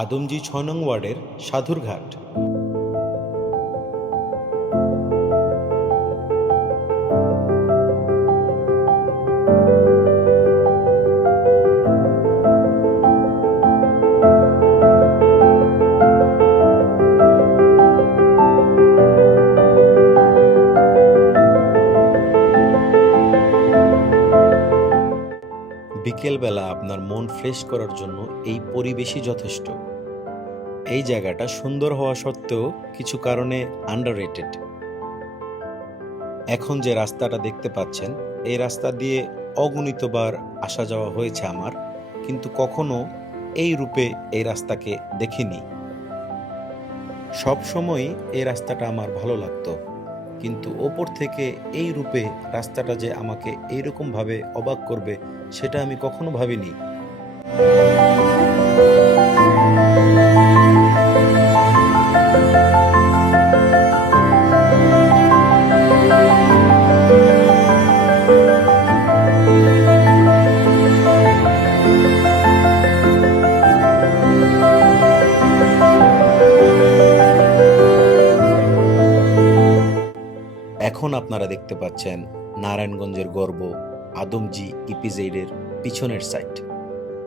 আদমজী ৬ নং ওয়ার্ডের সাধুরঘাট। বিকেলবেলা আপনার মন ফ্রেশ করার জন্য এই পরিবেশই যথেষ্ট। এই জায়গাটা সুন্দর হওয়া সত্ত্বেও কিছু কারণে আন্ডাররেটেড। এখন যে রাস্তাটা দেখতে পাচ্ছেন, এই রাস্তা দিয়ে অগণিতবার আসা যাওয়া হয়েছে আমার, কিন্তু কখনো এই রূপে এই রাস্তাকে দেখিনি। সব সময়ই এই রাস্তাটা আমার ভালো লাগতো, কিন্তু ওপর থেকে এই রূপে রাস্তাটা যে আমাকে এইরকমভাবে অবাক করবে সেটা আমি কখনো ভাবিনি। এখন আপনারা দেখতে পাচ্ছেন নারায়ণগঞ্জের গর্ব আদমজী ইপিজেডের পিছনের সাইড।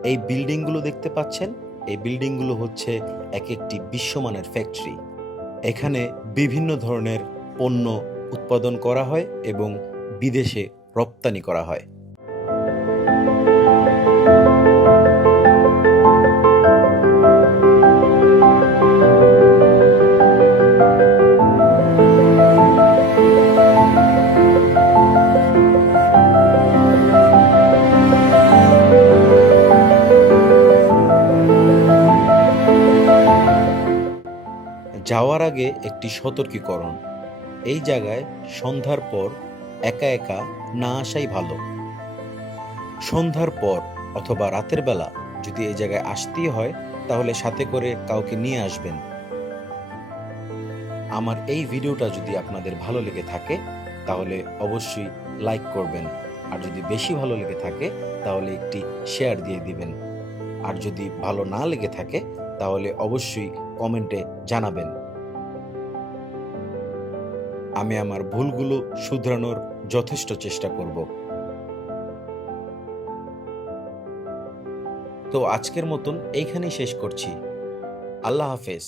এই বিল্ডিংগুলো দেখতে পাচ্ছেন, এই বিল্ডিংগুলো হচ্ছে এক একটি বিশ্বমানের ফ্যাক্টরি। এখানে বিভিন্ন ধরনের পণ্য উৎপাদন করা হয় এবং বিদেশে রপ্তানি করা হয়। যাওয়ার আগে একটি সতর্কীকরণ, এই জায়গায় সন্ধ্যার পর একা একা না আসাই ভালো। সন্ধ্যার পর অথবা রাতের বেলা যদি এই জায়গায় আসতেই হয় তাহলে সাথে করে কাউকে নিয়ে আসবেন। আমার এই ভিডিওটা যদি আপনাদের ভালো লেগে থাকে তাহলে অবশ্যই লাইক করবেন, আর যদি বেশি ভালো লেগে থাকে তাহলে একটি শেয়ার দিয়ে দিবেন, আর যদি ভালো না লেগে থাকে তাহলে অবশ্যই কমেন্টে জানাবেন। আমি আমার ভুলগুলো শুধরানোর যথেষ্ট চেষ্টা করব। তো আজকের মতন এইখানেই শেষ করছি। আল্লাহ হাফেজ।